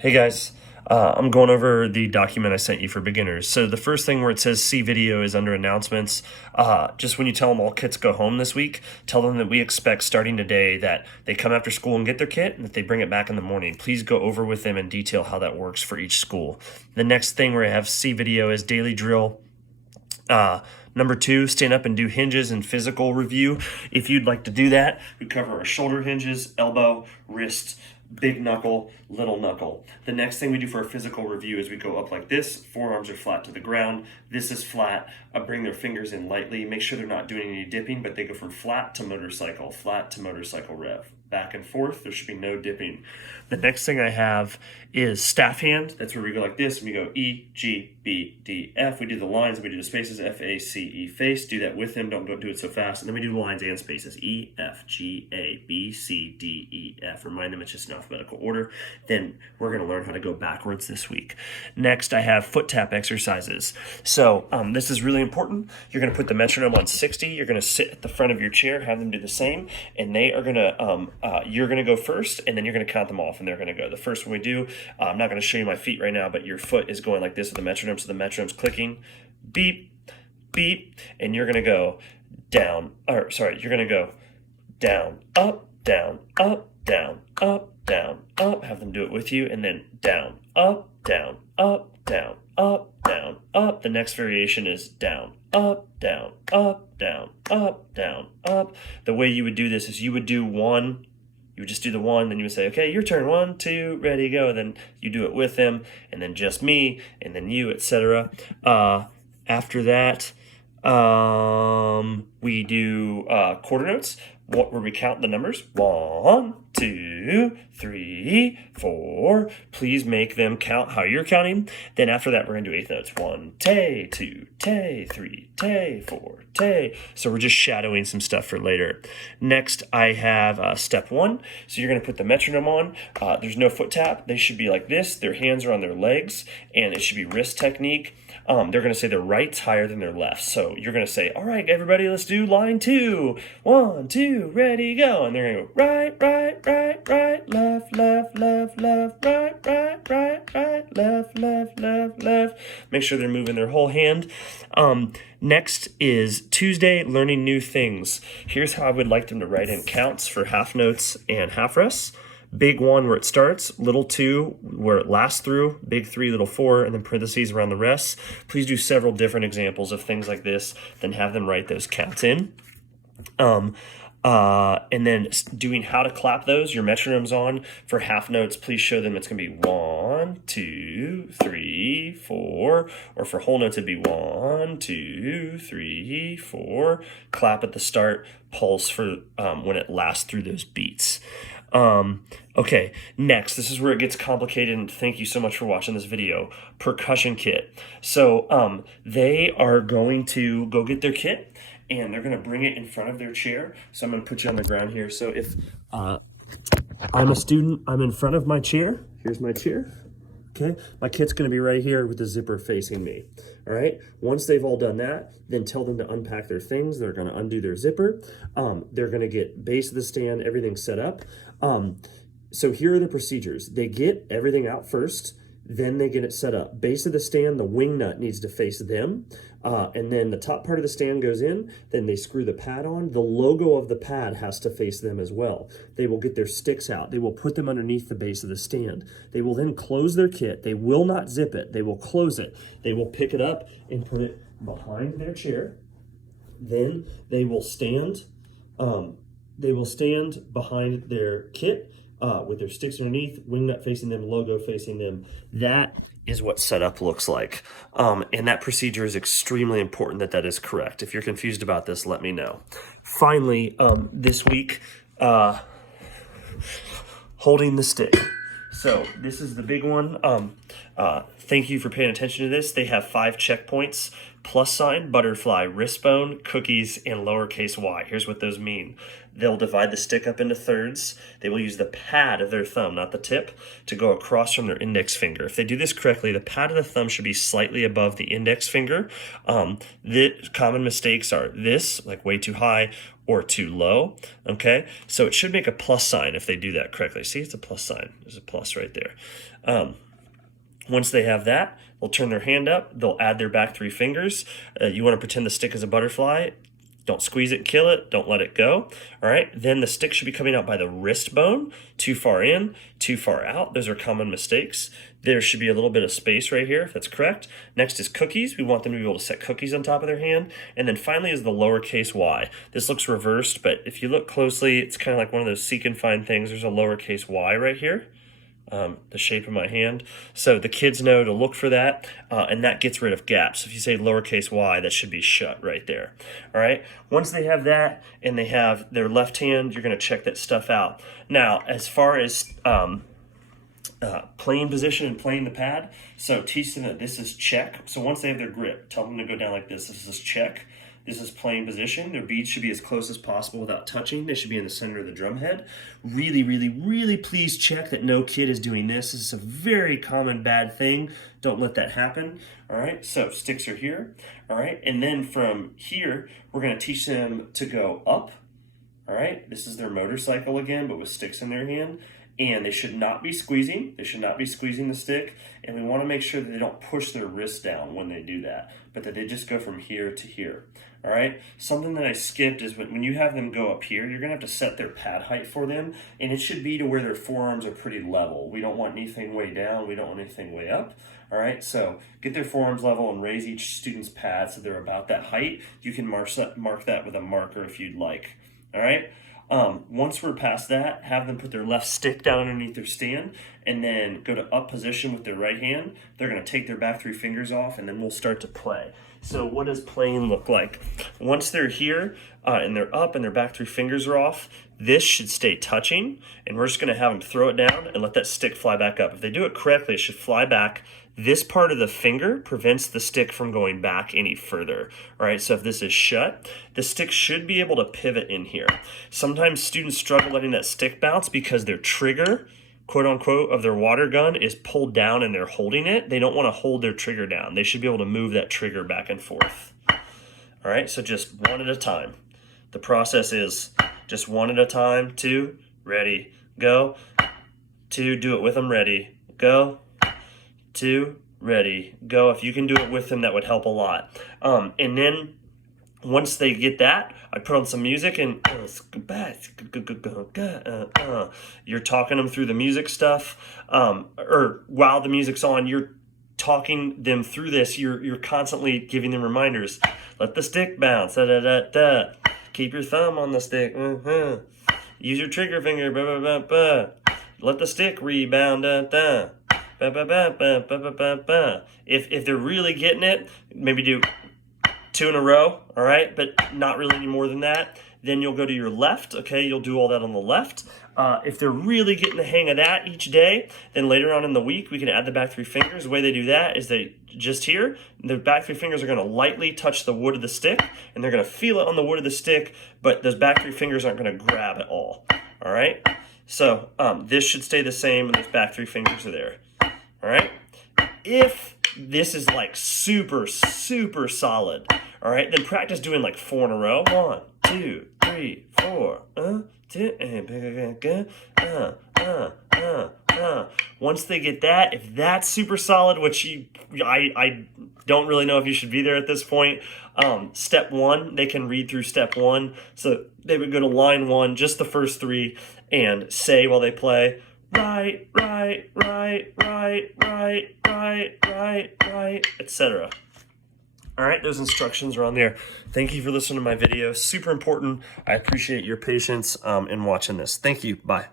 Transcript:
Hey guys, I'm going over the document I sent you for beginners. So the first thing where it says see video is under announcements. Just when you tell them all kits go home this week, tell them that we expect starting today that they come after school and get their kit and that they bring it back in the morning. Please go over with them in detail how that works for each school. The next thing where I have see video is daily drill. Number 2, stand up and do hinges and physical review. If you'd like to do that, we cover our shoulder hinges, elbow, wrist, big knuckle, little knuckle. The next thing we do for our physical review is we go up like this. Forearms are flat to the ground. This is flat. Bring their fingers in lightly. Make sure they're not doing any dipping, but they go from flat to motorcycle rev. Back and forth. There should be no dipping. The next thing I have is staff hand. That's where we go like this, and we go E, G, B, D, F. We do the lines, and we do the spaces, F, A, C, E, face. Do that with them. Don't do it so fast. And then we do the lines and spaces, E, F, G, A, B, C, D, E, F. Remind them it's just in alphabetical order. Then we're going to learn how to go backwards this week. Next, I have foot tap exercises. So this is really important. You're going to put the metronome on 60. You're going to sit at the front of your chair, have them do the same, and they are going to, you're going to go first, and then you're going to count them off, and they're going to go. The first one we do, I'm not going to show you my feet right now, but your foot is going like this with the metronome, so the metronome's clicking, beep, beep, and you're going to go down, you're going to go down, up, down, up, down, up, down, up. Have them do it with you, and then down, up, down, up, down, up, down, up. The next variation is down, up, down, up, down, up, down, up. The way you would do this is you would do one. You would just do the one, then you would say, okay, your turn, 1, 2, ready, go. Then you do it with them, and then just me, and then you, etc. After that, we do quarter notes, where we count the numbers. 1, 2, 3, 4. Please make them count how you're counting. Then after that, we're going to do eighth notes. 1, te, 2, te, 3, te, 4, te. So we're just shadowing some stuff for later. Next, I have step 1. So you're going to put the metronome on. There's no foot tap. They should be like this. Their hands are on their legs, and it should be wrist technique. They're going to say their right's higher than their left. So you're going to say, all right, everybody, let's do line 2. 1, 2, ready, go. And they're going to go right, right, right, right, left, left, left, left, right, right, right, right, left, left, left, left. Make sure they're moving their whole hand. Next is Tuesday, learning new things. Here's how I would like them to write in counts for half notes and half rests. Big 1 where it starts, little 2 where it lasts through, big 3, little 4, and then parentheses around the rest. Please do several different examples of things like this, then have them write those counts in. And then doing how to clap those, your metronome's on. For half notes, please show them it's going to be 1, 2, 3, 4. Or for whole notes, it'd be 1, 2, 3, 4. Clap at the start, pulse for when it lasts through those beats. Okay, next, this is where it gets complicated, and thank you so much for watching this video. Percussion kit. So they are going to go get their kit, and they're going to bring it in front of their chair. So I'm going to put you on the ground here. So if I'm a student, I'm in front of my chair. Here's my chair. Okay, my kit's going to be right here with the zipper facing me. All right, once they've all done that, then tell them to unpack their things. They're going to undo their zipper. They're going to get base of the stand, everything set up. So here are the procedures. They get everything out first, then they get it set up. Base of the stand, the wing nut needs to face them. And then the top part of the stand goes in, then they screw the pad on. The logo of the pad has to face them as well. They will get their sticks out. They will put them underneath the base of the stand. They will then close their kit. They will not zip it. They will close it. They will pick it up and put it behind their chair. Then they will stand behind their kit with their sticks underneath, wing nut facing them, logo facing them. That is what setup looks like. And that procedure is extremely important that is correct. If you're confused about this, let me know. Finally, this week, holding the stick. So this is the big one. Thank you for paying attention to this. They have 5 checkpoints: plus sign, butterfly, wrist bone, cookies, and lowercase y. Here's what those mean. They'll divide the stick up into thirds. They will use the pad of their thumb, not the tip, to go across from their index finger. If they do this correctly, the pad of the thumb should be slightly above the index finger. The common mistakes are this, like way too high, or too low, okay? So it should make a plus sign if they do that correctly. See, it's a plus sign. There's a plus right there. Once they have that, they'll turn their hand up. They'll add their back 3 fingers. You want to pretend the stick is a butterfly. Don't squeeze it and kill it. Don't let it go. All right. Then the stick should be coming out by the wrist bone. Too far in, too far out. Those are common mistakes. There should be a little bit of space right here, if that's correct. Next is cookies. We want them to be able to set cookies on top of their hand. And then finally is the lowercase y. This looks reversed, but if you look closely, it's kind of like one of those seek and find things. There's a lowercase y right here. The shape of my hand. So the kids know to look for that, and that gets rid of gaps. If you say lowercase y, that should be shut right there. All right. Once they have that and they have their left hand, you're going to check that stuff out. Now, as far as playing position and playing the pad, so teach them that this is check. So once they have their grip, tell them to go down like this. This is check. This is playing position. Their beads should be as close as possible without touching. They should be in the center of the drum head. Really, really, really please check that no kid is doing this. This is a very common bad thing. Don't let that happen. All right, so sticks are here. All right, and then from here, we're going to teach them to go up. All right, this is their motorcycle again, but with sticks in their hand. And they should not be squeezing. They should not be squeezing the stick. And we want to make sure that they don't push their wrist down when they do that, but that they just go from here to here. All right. Something that I skipped is when you have them go up here, you're going to have to set their pad height for them. And it should be to where their forearms are pretty level. We don't want anything way down. We don't want anything way up. All right. So get their forearms level and raise each student's pad so they're about that height. You can mark that with a marker if you'd like. All right. Once we're past that, have them put their left stick down underneath their stand and then go to up position with their right hand. They're going to take their back 3 fingers off and then we'll start to play. So what does playing look like? Once they're here and they're up and their back 3 fingers are off, this should stay touching and we're just going to have them throw it down and let that stick fly back up. If they do it correctly, it should fly back. This part of the finger prevents the stick from going back any further. All right, so if this is shut, the stick should be able to pivot in here. Sometimes students struggle letting that stick bounce because their trigger, quote unquote, of their water gun is pulled down and they're holding it. They don't want to hold their trigger down. They should be able to move that trigger back and forth. All right, so just one at a time. The process is just one at a time. 2, ready, go. 2, do it with them, ready, go. 2, ready, go. If you can do it with them, that would help a lot. And then once they get that, I put on some music and you're talking them through the music stuff. Or while the music's on, you're talking them through this. You're constantly giving them reminders. Let the stick bounce. Da, da, da, da. Keep your thumb on the stick. Use your trigger finger. Ba, ba, ba, ba. Let the stick rebound. Da, da. Ba, ba, ba, ba, ba, ba, ba, ba. If they're really getting it, maybe do 2 in a row, all right? But not really any more than that. Then you'll go to your left, okay? You'll do all that on the left. If they're really getting the hang of that each day, then later on in the week, we can add the back 3 fingers. The way they do that is they just here, the back 3 fingers are going to lightly touch the wood of the stick, and they're going to feel it on the wood of the stick, but those back 3 fingers aren't going to grab at all right? So this should stay the same, and those back 3 fingers are there. All right. If this is like super, super solid, all right, then practice doing like 4 in a row. 1, 2, 3, 4. Once they get that, if that's super solid, which I don't really know if you should be there at this point. Step 1, they can read through step 1. So they would go to line 1, just the first 3, and say while they play, right, right, right, right, right, right, right, right, etc. All right, those instructions are on there. Thank you for listening to my video. Super important. I appreciate your patience in watching this. Thank you. Bye.